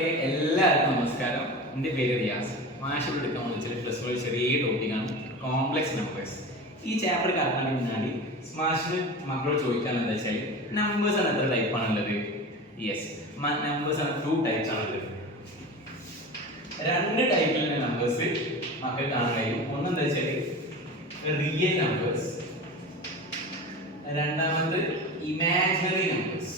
എല്ലാവർക്കും നമസ്കാരം. എൻ്റെ പേര് റിയാസ്. മാഷ് എടുക്കാൻ വിളിച്ചൊരു പ്ലസ് വൺ ചെറിയ ടോപ്പിക്കാണ് കോംപ്ലക്സ് നമ്പേഴ്സ്. ഈ ചാപ്റ്റർ കറക്കാൻ മുന്നാടി മാഷിന് മക്കളോട് ചോദിക്കാൻ എന്താ വെച്ചാൽ നമ്പേഴ്സ് ആണ് എത്ര ടൈപ്പാണുള്ളത്? യെസ്, നമ്പേഴ്സ് ആണ് 2 ടൈപ്സ് ആണുള്ളത്. 2 ടൈപ്പിലുള്ള നമ്പേഴ്സ് മക്കൾ കാണാൻ കഴിയും. ഒന്നെന്താ വെച്ചാൽ റിയൽ നമ്പേഴ്സ്, രണ്ടാമത് ഇമാജിനറി നമ്പേഴ്സ്.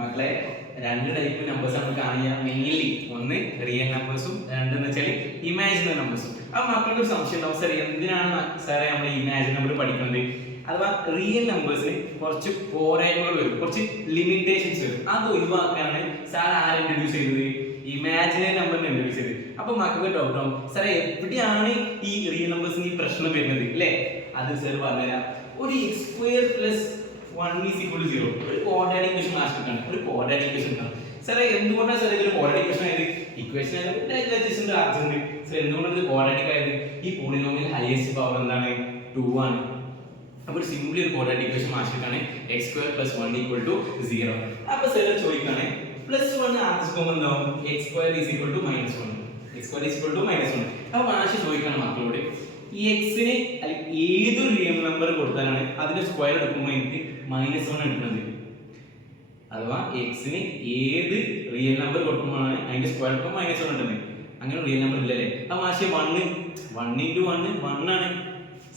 മക്കളെ 2 ടൈപ്പ് നമ്പേഴ്സ് നമ്മൾ കാണുക. മെയിൻലി ഒന്ന് റിയൽ നമ്പേഴ്സും രണ്ടെന്ന് വെച്ചാൽ ഇമാജിനറി നമ്പേഴ്സും. അപ്പൊ മക്കൾക്ക് ഒരു സംശയം ഉണ്ടാവും, സാർ എന്തിനാണ് സാറേ നമ്മൾ ഇമാജിനറി നമ്പർ പഠിക്കുന്നത്? അഥവാ റിയൽ നമ്പേഴ്സിന് കുറച്ച് പോരായ്മകൾ വരും, കുറച്ച് ലിമിറ്റേഷൻസ് വരും. അത് ഒഴിവാക്കാനാണ് സാർ ആര് ഇൻട്രൊഡ്യൂസ് ചെയ്തത്? ഇമാജിനറി നമ്പറിനെ ഇൻട്രൊഡ്യൂസ് ചെയ്തത്. അപ്പൊ മക്കൾക്ക് ഡൗട്ട് ആവും, സാറേ എവിടെയാണ് ഈ റിയൽ നമ്പേഴ്സിന് ഈ പ്രശ്നം വരുന്നത് അല്ലേ? അത് സാർ പറഞ്ഞുതരാം. ഒരു x² + 1 = 0 ഒരു ക്വാഡ്രാറ്റിക് ഇക്വേഷൻ ആവശ്യമാണ്. ഒരു ക്വാഡ്രാറ്റിക് ഇക്വേഷൻ ആണ്. സാറേ എന്തുകൊണ്ടാണ് സാർ ഇതൊരു ക്വാഡ്രാറ്റിക് ഇക്വേഷൻ ആയത്? ഇക്വേഷൻ ആയതുകൊണ്ട് ആർജുണ്ട്. സാർ എന്തുകൊണ്ടാണ് ഇത് ക്വാഡ്രാറ്റിക് ആയത്? ഈ പോളിനോമിയൽ ഹൈയസ്റ്റ് പവർ എന്താണ്? 2 ആണ്. അപ്പോൾ സിംപ്ലി ഒരു ക്വാഡ്രാറ്റിക് ഇക്വേഷൻ ആവശ്യമാണ്. x² + 1 = 0. അപ്പോൾ സാർ ചോദിക്കാണ് +1 ആവശ്യമാകുമ്പോൾ എന്താവും? x² = -1. x² = -1. അപ്പോൾ മാഷ് ചോദിക്കാണ് മക്കളോട് ഈ x-ന് ഏതൊരു റിയൽ നമ്പർ കൊടുത്താലാണ് അതിന്റെ സ്ക്വയർ എടുക്കുമ്പോൾ എനിക്ക് -1 എടുക്കുന്നത്? അഥവാ x-ന് ഏത് റിയൽ നമ്പർ കൊടുക്കുമ്പോഴാണ് അതിന്റെ സ്ക്വയർ എടുക്കുമ്പോൾ -1 എടുക്കുന്നത്? അങ്ങനെ റിയൽ നമ്പർ ഇല്ലല്ലേ? ആ മാഷെ 1 × 1 1 ആണ്.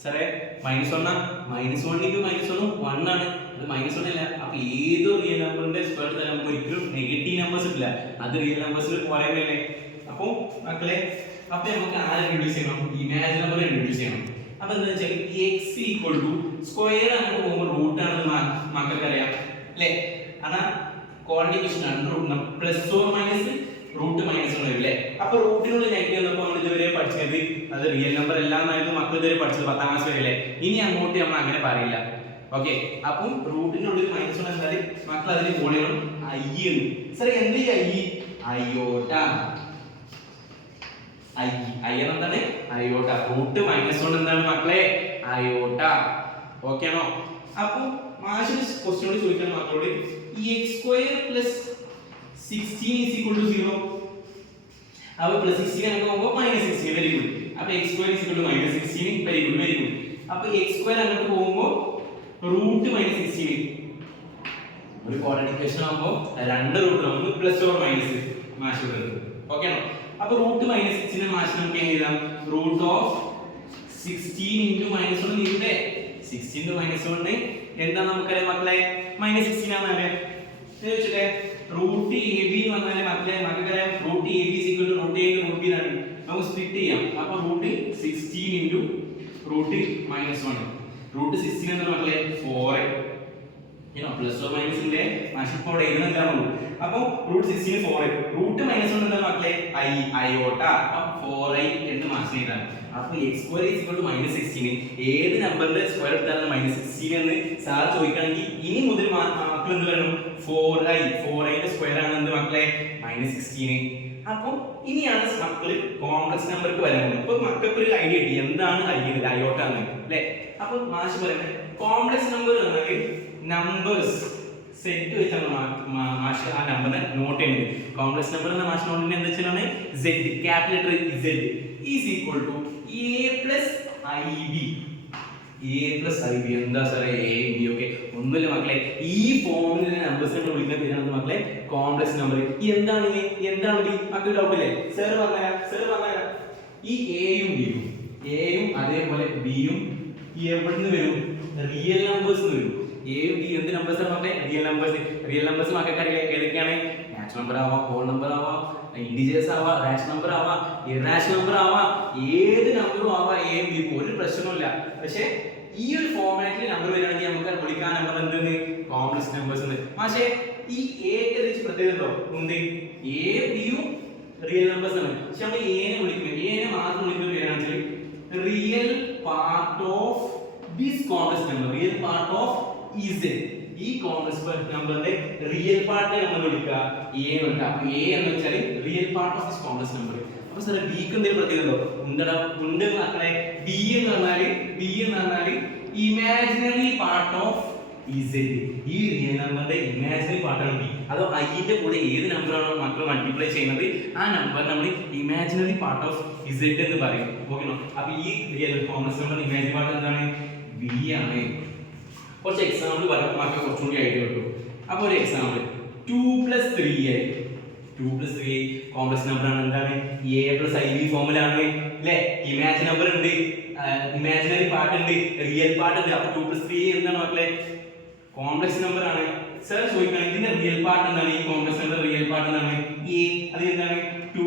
സാറേ -1 -1 × -1 ആണ്. അത് -1 അല്ല. അപ്പൊ ഏത് റിയൽ നമ്പറിന്റെ സ്ക്വയർ എടുത്താൽ നമുക്ക് ഒരിക്കലും നെഗറ്റീവ് നമ്പേഴ്സ് ഇല്ല. അത് റിയൽ നമ്പേഴ്സിൽ പോരായ്മയല്ലേ? അപ്പോൾ മക്കളെ അപ്പൊ നമുക്ക് ആരെ ഇൻട്രൊഡ്യൂസ് ചെയ്യണം? ഇമാജിനറി നമ്പർ ഇൻട്രൊഡ്യൂസ് ചെയ്യണം. അപ്പൊ എന്താ വെച്ചാൽ x = സ്ക്വയർ അങ്ങോട്ട് പോകുമ്പോൾ റൂട്ട് ആണെന്ന് മക്കൾക്ക് അറിയാം അല്ലേ? അതാ ക്വാഡ്രാറ്റിക് ഇക്വേഷൻ ആണ്. റൂട്ട് ±√−1 വരും അല്ലേ? അപ്പൊ റൂട്ടിനുള്ള നെഗറ്റീവ് വന്നപ്പോൾ നമ്മൾ ഇതുവരെ പഠിച്ചത് അത് റിയൽ നമ്പർ എല്ലാം എന്നായിരുന്നു മക്കൾ ഇതുവരെ പഠിച്ചത് 10ാം ക്ലാസ് വരെ അല്ലേ? ഇനി അങ്ങോട്ട് നമ്മൾ അങ്ങനെ പറയില്ല. ഓക്കെ, അപ്പം റൂട്ടിനുള്ളിൽ -1 എന്നാൽ മക്കൾ അതിന് കൂടെയാണ് i എന്ന്. സാർ എന്ത് i? അയോട്ട. i എന്താണ്? അയോട്ട. റൂട്ട് -1 എന്താണ് മക്കളെ? അയോട്ട. ഓക്കെ ആണോ? അപ്പൊ മാഷിന് ക്വസ്റ്റ്യനോട് ചോദിക്കാൻ മക്കളോട് ഈ x² + 16 = 0. അപ്പൊ +16 അങ്ങോട്ട് പോകുമ്പോൾ -16. Very good. അപ്പൊ x² = -16. Very good, very good. അപ്പൊ x² അങ്ങോട്ട് പോകുമ്പോൾ റൂട്ട് -16. ഒരു ക്വാഡ്രാറ്റിക് ഇക്വേഷൻ ആകുമ്പോൾ 2 റൂട്ട് ഒന്ന് +or- മാഷ് വരുന്നത്. ഓക്കെ ആണോ? അപ്പൊ റൂട്ട് -16 മാഷ് നമുക്ക് എങ്ങനെ എഴുതാം? √16 × -1 ഇവിടെ 16 × -1 എന്താ നമുക്കറിയാം മക്കളെ? -16 ആണ് അറിയാം. ചോദിച്ചിട്ടെ റൂട്ട് ab എന്ന് പറഞ്ഞാൽ മക്കൾക്കറിയാം root ab = root a × root b ആണ്. നമുക്ക് സ്പ്ലിറ്റ് ചെയ്യാം. അപ്പൊ √16 × √−1. √16 എന്താ മക്കളെ? 4. +or- മാഷിപ്പോൾ എഴുതുന്നില്ലാന്നുള്ളൂ. അപ്പൊ √16 4. √−1 എന്താ മക്കളെ? അയോട്ട. അപ്പൊ 4i എന്ന് മാഷ് ചെയ്താണ്. അപ്പൊ x² = -16. ഏത് നമ്പറിന്റെ സ്ക്വയർ എടുത്താലും -16 എന്ന് സാർ ചോദിക്കുകയാണെങ്കിൽ ഇനി മുതൽ മക്കൾ എന്ത് പറയണം? 4i. 4i ന്റെ സ്ക്വയർ ആണ് എന്ത് മക്കളെ? -16. അപ്പൊ ഇനിയാണ് മക്കള് കോംപ്ലക്സ് നമ്പർക്ക് വരുന്നത്. ഇപ്പൊ മക്കൾക്ക് ഒരു ഐഡിയ കിട്ടി എന്താണ് അയോട്ട എന്ന് അല്ലെ? അപ്പൊ മാഷ് പറയുന്നത് കോംപ്ലക്സ് നമ്പർ എന്നാൽ നമ്പേഴ്സ് സെറ്റ് വെച്ചാണ് മാഷ് ആ നമ്പറിനെ നോട്ട് ചെയ്യുന്നത്. കോംപ്ലക്സ് നമ്പർ എന്ന മാഷ് നോട്ട് ചെയ്യുന്നത് എന്താ വെച്ചാൽ z, capital letter z = a + ib. a + ib എന്താ സാറേ? a b. ഓക്കെ, ഒന്നുമില്ല മക്കളെ, ഈ ഫോമിൽ നമ്പേഴ്സിനെ വിളിക്കുന്ന പേരാണ് മക്കളെ കോംപ്ലക്സ് നമ്പർ. എന്താണ് മക്കൾ ഡൗട്ട് ഇല്ലേ? സാർ പറഞ്ഞുതരാം. ഈ എയും അതേപോലെ ബിയും എവിടുന്ന് വരും? റിയൽ നമ്പേഴ്സ് വരും. എയും ബി എന്ത് നമ്പേഴ്സ് ആണ് മക്കളെ? Real numbers. റിയൽ നമ്പേഴ്സ് മക്കൾക്ക് അറിയാം ഏതൊക്കെയാണ്? നാച്ചുറൽ നമ്പർ ആവാം, ഹോൾ നമ്പർ ആവാം, ഇന്റിജേഴ്സ് ആവാം, റാഷണൽ നമ്പർ ആവാം, ഇറാഷണൽ നമ്പർ ആവാം, ഏത് നമ്പറും ആവാം. എയും ബി ഒരു പ്രശ്നവുമില്ല. പക്ഷേ ഈ ഒരു ഫോർമാറ്റിൽ നമ്പർ വരികയാണെങ്കിൽ നമുക്ക് വിളിക്കാൻ നമ്പർ എന്തെന്ന്? കോംപ്ലക്സ് നമ്പേഴ്സ് എന്ന്. പക്ഷേ ഈ എക്ക് വെച്ച് പ്രത്യേകത ഉണ്ട്. എ ബിയും റിയൽ നമ്പേഴ്സ് ആണ്. പക്ഷെ നമ്മൾ എനെ മാത്രം വിളിക്കുന്ന പേരാണെങ്കിൽ real part of this complex number, real part of z. ഈ കോംപ്ലക്സ് നമ്പറിന്റെ റിയൽ പാർട്ട് നമ്മൾ വിളിക്കുക a എന്ന് വിളിക്കുക. അപ്പൊ a എന്ന് വെച്ചാൽ real part of this complex number. അപ്പൊ സാർ ബിക്ക് എന്തെങ്കിലും പ്രത്യേകത ഉണ്ട് മക്കളെ? ബി എന്ന് പറഞ്ഞാൽ ഇമാജിനറി പാർട്ട് ഓഫ് ഇസെഡ്. ഈ റിയൽ നമ്പറിന്റെ ഇമാജിനറി പാർട്ടാണ് ബി. അതോ ഐന്റെ കൂടെ ഏത് നമ്പറാണോ മക്കൾ മൾട്ടിപ്ലൈ ചെയ്യുന്നത് ആ നമ്പർ നമ്മൾ ഇമാജിനറി പാർട്ട് ഓഫ് ഇസെഡ് എന്ന് പറയും. ഓക്കെ. അപ്പൊ ഈ real complex number imaginary part എന്താണ്? ബി ആണ്. കുറച്ച് എക്സാമ്പിൾ പറയുമ്പോൾ മക്കൾ കുറച്ചുകൂടി ഐഡിയ കിട്ടും. അപ്പൊ ഒരു example 2 + 3i. 2 + 3i complex number ആണ്. എന്താണ്? a + ib ഫോമിലാണ് അല്ലേ? ഇമാജിനറി നമ്പർ ഉണ്ട്, ഇമാജിനറി പാർട്ട് ഉണ്ട്, റിയൽ പാർട്ട് ഉണ്ട്. അപ്പൊ 2 + 3i എന്താണ് മക്കളെ? കോംപ്ലക്സ് നമ്പർ ആണ്. സർ ചോദിക്കണം ഇതിന്റെ റിയൽ പാർട്ട് എന്താണ്? ഈ കോംപ്ലക്സ് നമ്പർ റിയൽ പാർട്ട് എന്താണ്? a. അത് എന്താണ്? 2.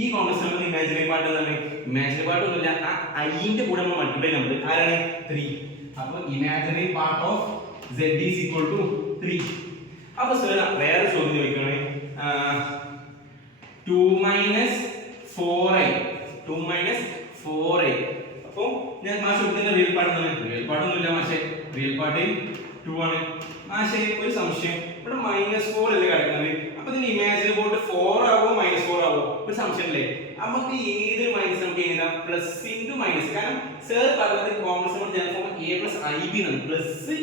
ഈ കോംപ്ലക്സ് നമ്പർ ഇമാജിനറി പാർട്ട് എന്താണ്? ഇമാജിനറി പാർട്ട് ഒന്നുമില്ല, ആ ഐന്റെ കൂടെ നമ്മൾ മൾട്ടിപ്ലൈ നമ്പർ ആരാണ്? 3. അപ്പൊ imaginary part of z is equal to 3. അപ്പൊ സർ വേറെ ചോദ്യം ചോദിക്കണേ. 2 - 4i. 2 - 4i. അപ്പൊ ഞാൻ മാഷ് ഇതിന്റെ റിയൽ പാർട്ട് എന്താണ്? റിയൽ പാർട്ട് ഒന്നുമില്ല മാഷേ, റിയൽ പാർട്ട് 2 ആണ്. മാഷേ ഒരു സംശയം, ഇവിടെ -4 അല്ലേ കിടക്കുന്നത്? അപ്പൊ ഇതിന് ഇമാജിനറി പാർട്ട് 4 ആവോ -4 ആവോ? ഒരു സംശയം അല്ലേ? നമുക്ക് ഏതൊരു മൈനസ് നമുക്ക് എഴുതാം? Plus into minus. കാരണം സർ പറഞ്ഞത് complex number general form a + ib എന്നാണ്, പ്ലസ്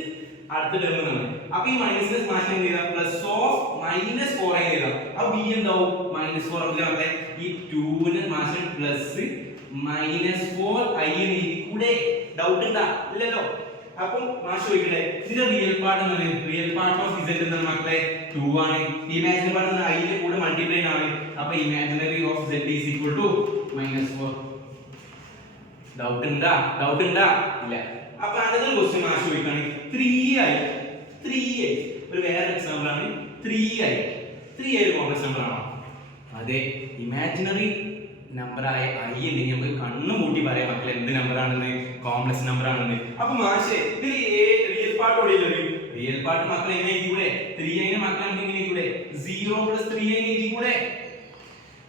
അടുത്ത ടേം എന്നാണ്. അപ്പൊ ഈ മൈനസ് മാറ്റം എന്ത് ചെയ്താൽ പ്ലസ് ഓഫ് -4 ആയി എഴുതാം. അപ്പൊ ബി എന്താവും? -4 ആവില്ലേ? ഈ 2 നെ മാറ്റം പ്ലസ് -4i എന്ന് കൂടെ ഡൗട്ട് ഉണ്ടാ? ഇല്ലല്ലോ. അപ്പം മാഷ് ചോദിക്കട്ടെ ഇതിന്റെ റിയൽ പാർട്ട് എന്താണ്? റിയൽ പാർട്ട് ഓഫ് z എന്താണ് മക്കളെ? 2 ആണ്. ഇമാജിനറി പാർട്ട് എന്താണ്? i ന്റെ കൂടെ മൾട്ടിപ്ലൈ ആണ്. അപ്പൊ imaginary of z is equal to -4. Doubt ഉണ്ടാ? ഡൗട്ട് ഉണ്ടാ? ഇല്ല. അപ്പൊ അടുത്ത ക്വസ്റ്റ്യൻ മാഷ് ചോദിക്കാണ് 3i. ഒരു വേറെ എക്സാമ്പിൾ ആണ് 3i. 3i ഒരു കോംപ്ലക്സ് നമ്പർ ആണോ? അതെ, ഇമാജിനറി നമ്പർ ആയ i ഉണ്ടെങ്കിൽ നമുക്ക് കണ്ണു കൂട്ടി പറയാം മക്കളെ എന്ത് നമ്പർ ആണെന്ന്, കോംപ്ലക്സ് നമ്പർ ആണെന്ന്. അപ്പൊ മാഷേ ഇതിൽ റിയൽ പാർട്ട് ഓടിയില്ലേ? റിയൽ പാർട്ട് മക്കളെ എങ്ങനെ എഴുതിക്കൂടെ? 3i നെ മക്കളെ നമുക്ക് എങ്ങനെ എഴുതിക്കൂടെ? 0 + 3i എഴുതിക്കൂടെ?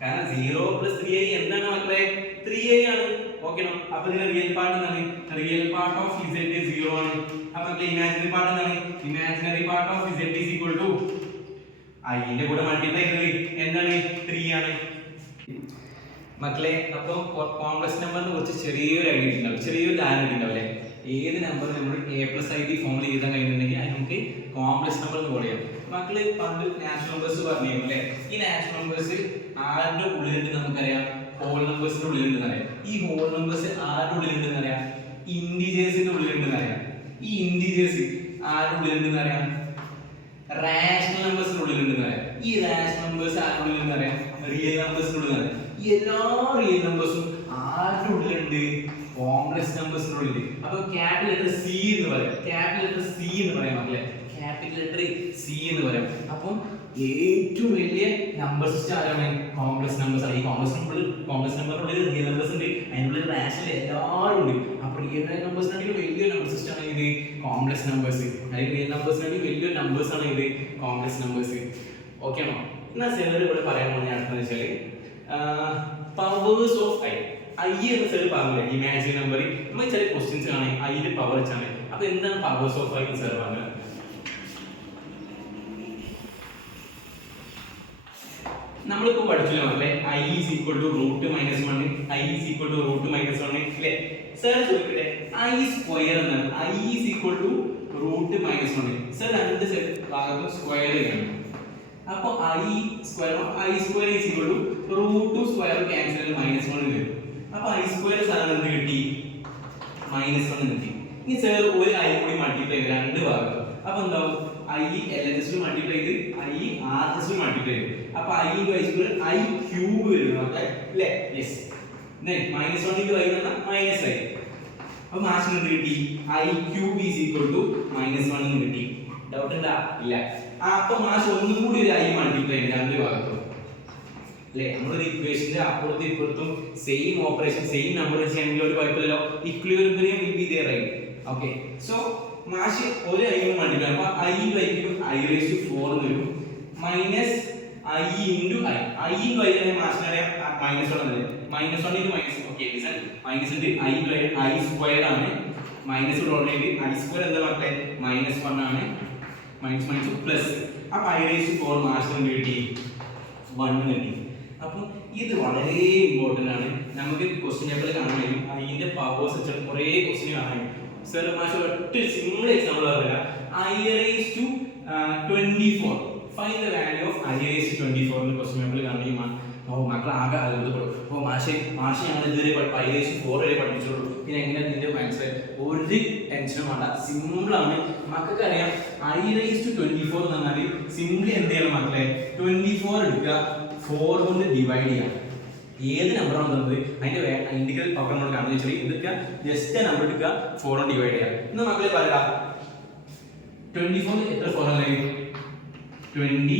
കാരണം 0 + 3i എന്താണ് മക്കളെ? 3i ആണ്. Okay no? അപ്പൊ ഇതിന്റെ റിയൽ പാർട്ട് എന്താണ്? റിയൽ പാർട്ട് ഓഫ് z 0 ആണ്. അപ്പൊ ഇമാജിനറി പാർട്ട് എന്താണ്? Imaginary part of z is equal to i ന്റെ കൂടെ മൾട്ടിപ്ലൈ ചെയ്തത് എന്താണ്? 3 ആണ് മക്കളെ. അപ്പൊ കോംപ്ലക്സ് നമ്പറിനെ കുറിച്ച് ചെറിയൊരു ഐഡിയ ഉണ്ടാവും, ചെറിയൊരു ധാരണ ഉണ്ടാവില്ലേ? ഏത് നമ്പർ നമ്മൾ a + ib ഫോമിൽ എഴുതാൻ കഴിയുന്നുണ്ടെങ്കിൽ അത് നമുക്ക് കോംപ്ലക്സ് നമ്പർ എന്ന് പറയാം. മക്കള് പണ്ട് നാച്ചുറൽ നമ്പേഴ്സ് പറഞ്ഞിരുന്നു അല്ലേ? ഈ നാച്ചുറൽ നമ്പേഴ്സ് ആരുടെ ഉള്ളിലുണ്ട് നമുക്കറിയാം? ഹോൾ നമ്പേഴ്സിന്റെ ഉള്ളിലുണ്ടെന്ന് അറിയാം. ഈ ഹോൾ നമ്പേഴ്സ് ആരുടെ ഉള്ളിലുണ്ടെന്ന് അറിയാം? ഇന്റിജേഴ്സിന്റെ ഉള്ളിലുണ്ടെന്ന് അറിയാം. ഈ ഇന്റിജേഴ്സ് ആരുടെ ഉള്ളിലുണ്ടെന്ന് അറിയാം? റാഷണൽ നമ്പേഴ്സിന്റെ ഉള്ളിലുണ്ടെന്ന് അറിയാം. ഈ റാഷണൽ നമ്പേഴ്സ് ആരുടെ ഉള്ളിലുണ്ടെന്ന് അറിയാം? റിയൽ നമ്പേഴ്സിന്റെ ഉള്ളിൽ അറിയാം. ഈ എല്ലാ റിയൽ നമ്പേഴ്സും ആരുടെ ഉള്ളിലുണ്ട്? കോംപ്ലക്സ് നമ്പേഴ്സിന്റെ ഉള്ളിൽ. അപ്പൊ ക്യാപിറ്റൽ ലെറ്റർ C എന്ന് പറയാം. ക്യാപിറ്റൽ ലെറ്റർ C എന്ന് പറയാം മക്കളെ. ക്യാപിറ്റൽ ലെറ്റർ C എന്ന് പറയാം. അപ്പം ഏറ്റവും വലിയ നമ്പർ സിസ്റ്റം ആരാണ്? കോംപ്ലക്സ് നമ്പേഴ്സ് ആണ്. ഈ കോംപ്ലക്സ് നമ്പറിന്റെ ഉള്ളിൽ റിയൽ നമ്പേഴ്സ് ഉണ്ട്, അതിനുള്ളിൽ റാഷണൽ എല്ലാവരും ഉണ്ട്. അപ്പൊ റിയൽ നമ്പേഴ്സിനാണെങ്കിൽ വലിയ നമ്പർ സിസ്റ്റം ആണ് ഇത് കോംപ്ലക്സ് നമ്പേഴ്സ്. അല്ലെങ്കിൽ റിയൽ നമ്പേഴ്സിനാണെങ്കിൽ വലിയ നമ്പേഴ്സ് ആണ് ഇത് കോംപ്ലക്സ് നമ്പേഴ്സ്. ഓക്കെ ആണോ? എന്നാൽ സെലർ ഇവിടെ പറയാൻ പോകുന്ന അടുത്തെന്ന് വെച്ചാൽ പവേഴ്സ് ഓഫ് i എന്ന് സെൽ പറഞ്ഞില്ല. ഇമാജിനറി നമ്പർ നമ്മൾ ചില ക്വസ്റ്റ്യൻസ് കാണാം ഐന്റെ പവർ വെച്ചാണ്. അപ്പൊ എന്താണ് പവേഴ്സ് ഓഫ് i എന്ന് സെൽ പറഞ്ഞത്? നമ്മളിപ്പോ പഠിച്ചില്ല മക്കളെ i is equal to √-1, i is equal to √-1 അല്ലേ? സർ ചോദിക്കട്ടെ i സ്ക്വയർ എന്നാണ്. i is equal to √-1. Sir രണ്ട് ഭാഗത്തും സ്ക്വയർ ചെയ്യണം. അപ്പൊ i square is equal to √2 cancel ചെയ്ത് -1 വരും. അപ്പൊ i സ്ക്വയർ സാധനം എന്ത് കിട്ടി? -1 കിട്ടി. ഇനി സർ ഒരു i കൂടി മൾട്ടിപ്ലൈ ചെയ്ത് രണ്ട് ഭാഗത്തും. അപ്പൊ എന്താവും? i LHS മൾട്ടിപ്ലൈ ചെയ്ത് i RHS മൾട്ടിപ്ലൈ ചെയ്തു. അപ്പൊ i × i square i cube വരും നമുക്ക് അല്ലേ? യെസ്. then -1 × i എന്നാ -i. അപ്പൊ മാച്ച് എന്ത് കിട്ടി? i cube is equal to -1 എന്ന് കിട്ടി. ഡൗട്ട് ഉണ്ടാ? ഇല്ല. അപ്പൊ മാച്ച് ഒന്നും കൂടി ഒരു i മൾട്ടിപ്ലൈ ചെയ്ത് രണ്ട് ഭാഗത്തും അല്ലേ? നമ്മളൊരു ഇക്വേഷന്റെ അപ്പുറത്തും ഇപ്പുറത്തും സെയിം ഓപ്പറേഷൻ സെയിം നമ്പർ ചെയ്യണമെങ്കിൽ ഒരു കുഴപ്പമില്ലല്ലോ. Equilibrium will be there right. Okay. So മാഷ് ഒരു i മൾട്ടിപ്ലൈ അപ്പൊ i / i⁴ എന്ന് വരും മൈനസ് i × i × i നെ മാഷിനറിയാം -1 അല്ലേ? -1 × -. Okay listen. മൈനസ് ഉണ്ട് i × i സ്ക്വയർ ആണ്. മൈനസ് ഓൾറെഡി i സ്ക്വയർ എന്താ മക്കളെ? -1 ആണ്. Minus plus. അപ്പൊ i⁴ മാഷിന് കിട്ടി 1 കിട്ടി. അപ്പൊ ഇത് വളരെ ഇമ്പോർട്ടന്റ് ആണ്. നമുക്ക് ക്വസ്റ്റ്യൻ പേപ്പറിൽ കാണാൻ കഴിയും അതിന്റെ പവേഴ്സ് വെച്ചിട്ട് കുറേ ക്വസ്റ്റ്യൻ കാണാൻ കഴിയും. സർ മാഷ് ഒറ്റ സിമ്പിൾ എക്സാമ്പിൾ പറഞ്ഞില്ല. I raised to 24. Find the value of I raised to 24 എന്ന് ക്വസ്റ്റ്യൻ പേപ്പറിൽ കാണിക്കുമ്പോൾ മക്കൾ ആകെ അത്ഭുതപ്പെടും. മാഷെ ഞങ്ങൾ ഇതുവരെ I raised to 4 വരെ പഠിപ്പിച്ചുള്ളൂ, പിന്നെ എങ്ങനെ ഇതിന്റെ മനസ്സിലായി? ഒരു ടെൻഷനും വേണ്ട, സിമ്പിൾ ആണ്. മക്കൾക്ക് അറിയാം I raised to 24 എന്ന് പറഞ്ഞാൽ സിംപ്ലി എന്ത് ചെയ്യണം മക്കളെ? 24 എടുക്കുക, 4 കൊണ്ട് ഡിവൈഡ് ചെയ്യാം. ഏത് നമ്പറാണ് തന്നത് അതിന്റെ ഇന്റഗ്രൽ പവർ നമ്മൾ കാണുന്നത് വെച്ചാൽ ഇതൊക്കെ ജസ്റ്റ് നമ്പർ എടുക്കുക, 4 കൊണ്ട് ഡിവൈഡ് ചെയ്യാം. ഇന്ന് മക്കളെ പറയാം 24 എത്ര 4 അല്ലേ? 20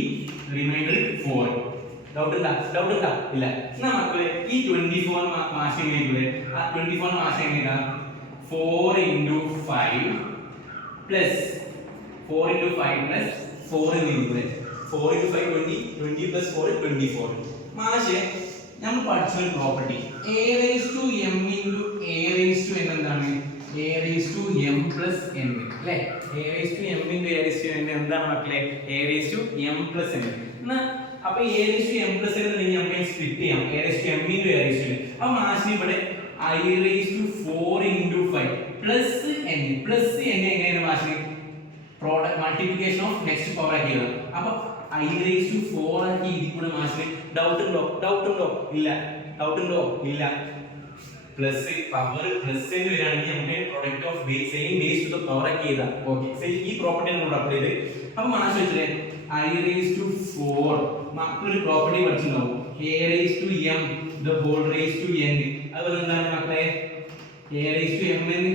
റിമൈൻഡർ 4. ഡൗട്ട് ഉണ്ടാ? ഇല്ല. എന്നാ മക്കളെ ഈ 24 മാസം എങ്ങനെയാ? ആ 24 മാസം എങ്ങനെയാ? 4 into 5 plus 4 into 5 plus 4 എന്ന് എഴുതുന്നത്. 4 into 5 20, 20 plus 4 24. മാഷെ നമ്മൾ പഠിച്ച ഒരു property a raised to m into a raised to n എന്താണ്? a raised to m plus n അല്ലേ? a raised to m into a raised to n എന്താണ് മക്കളെ? a raised to m plus n. എന്നാ അപ്പോൾ a raised to m plus n എന്ന് നമുക്ക് split ചെയ്യാം. a raised to m into a raised to n. അപ്പോൾ മാഷെ ഇവിടെ I raised to 4 into 5 plus n എങ്ങനെയാണ് മാഷെ? Product multiplication of next power ആക്കിയത്. അപ്പോൾ I raised to 4 ആക്കി ഇതിക്കൂടെ മാഷെ ഡൗട്ട് ഉണ്ടോ? ഇല്ല. പ്ലസ് പവർ പ്ലസ് എന്ന് വരികയാണെങ്കിൽ നമുക്ക് product of base same base to the power ആക്കി ചെയ്താൽ ഓക്കെ. ഈ പ്രോപ്പർട്ടി നമ്മൾ അപ്ലൈ ചെയ്ത് അപ്പോൾ മാഷ് വെച്ചില്ലേ I raised to 4 മക്കളൊരു പ്രോപ്പർട്ടി പഠിച്ചിട്ടുണ്ടാവും. a raised to m the whole raised to n. അതുപോലെ എന്താണ് മക്കളെ? a raised to m n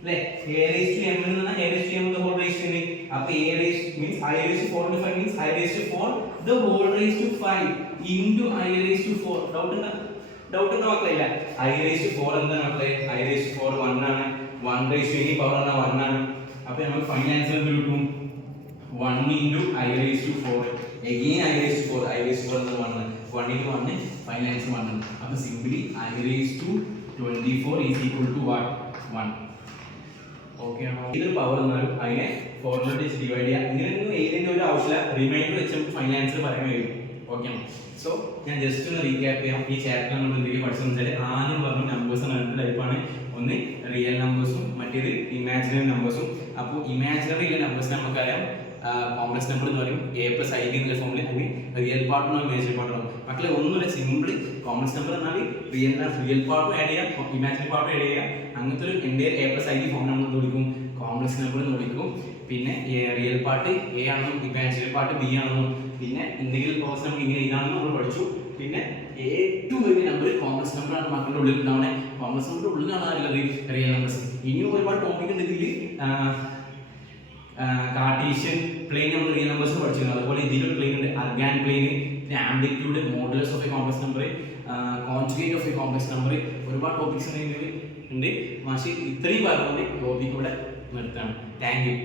അല്ലേ? a raised to m എന്ന് പറഞ്ഞാൽ a raised to m the whole raised to n. അപ്പോൾ a raised means I raised to 4 into 5 means I raised to 4 the whole raised to 5 into I raised to 4. Doubt ഉണ്ടോ മക്കളെ? ഇല്ല. I raised to 4 എന്താണ് മക്കളെ? I raised to 4 1 ആണ്. 1 raised to any power ആണ് 1 ആണ്. അപ്പോൾ നമുക്ക് ഫൈനൽ ആൻസർ എന്ത് കിട്ടും? 1 into I raised to 4. Again I raised to 4. I raised to 4 എന്ന് 1 into 1 ഫൈനൽ ആൻസർ 1 ആണ്. അപ്പോൾ simply I raised to 24 is equal to what? 1. Okay ആണോ? ഇതൊരു പവർ എന്നാലും അതിനെ 4 കൊണ്ട് ഡിവൈഡ് ചെയ്യാം. ഇങ്ങനെയൊന്നും എഴുതേണ്ട ഒരു ആവശ്യമില്ല, റിമൈൻഡർ വെച്ച് നമുക്ക് ഫൈനൽ ആൻസർ പറയാൻ കഴിയും. ഓക്കെ ആണോ? സോ ഞാൻ ജസ്റ്റ് ഒന്ന് റീക്യാപ്പ് ചെയ്യാം. ഈ ചാപ്റ്റർ നമ്മൾ എന്തൊക്കെ പഠിച്ചതെന്ന് വെച്ചാൽ ആദ്യം പറഞ്ഞ നമ്പേഴ്സ് രണ്ട് ടൈപ്പാണ്. ഒന്ന് റിയൽ നമ്പേഴ്സും മറ്റേത് ഇമാജിനറി നമ്പേഴ്സും. അപ്പോൾ ഇമാജിനറി നമ്പേഴ്സ് നമുക്കറിയാം കോംപ്ലക്സ് നമ്പർ എന്ന് പറയും, a plus i എന്നുള്ള ഫോമിൽ. അല്ലെങ്കിൽ റിയൽ പാർട്ടും ഇമാജിനറി പാർട്ടും. മക്കളെ ഒന്നുമില്ല, സിമ്പിൾ കോംപ്ലക്സ് നമ്പർ എന്നാൽ റിയൽ പാർട്ടും ആഡ് ചെയ്യാം, ഇമാജിനറി പാർട്ടും ആഡ് ചെയ്യാം. അങ്ങനത്തെ ഒരു എൻ്റെ a plus i ഫോം നമ്മൾ വിളിക്കും കോംപ്ലക്സ് നമ്പർ എന്ന് വിളിക്കും. പിന്നെ റിയൽ പാർട്ട് a ആണെന്നും ഇമാജിനറി പാർട്ട് b ആണെന്നും പിന്നെ ഇന്റഗ്രൽ കോംപ്ലക്സ് നമ്പർ ഇങ്ങനെ ഇതാണെന്ന് നമ്മൾ പഠിച്ചു. പിന്നെ ഏറ്റവും വലിയ നമ്പർ കോംപ്ലക്സ് നമ്പറാണ് മക്കളുടെ ഉള്ളിൽ ഉണ്ടാവുന്നത്. കോംപ്ലക്സ് നമ്പറിന്റെ ഉള്ളിലാണ് ആരുള്ളത്? Real numbers. ഇനിയും ഒരുപാട് ടോപ്പിക് ഉണ്ട് ഇതിൽ. കാർട്ടീഷ്യൻ പ്ലെയിൻ നമ്മൾ റിയൽ നമ്പേഴ്സ് പഠിച്ചിരുന്നു. അതുപോലെ ഇതിലൊരു പ്ലെയിൻ ഉണ്ട് അർഗാൻ പ്ലെയിൻ. പിന്നെ amplitude, modulus of A complex number, conjugate of A complex number, ഒരുപാട് ടോപ്പിക്സ് ഉണ്ട്. മാഷി ഇത്രയും പറഞ്ഞുകൊണ്ട് ടോപ്പിക് ഇവിടെ നിർത്തുകയാണ്. Thank you.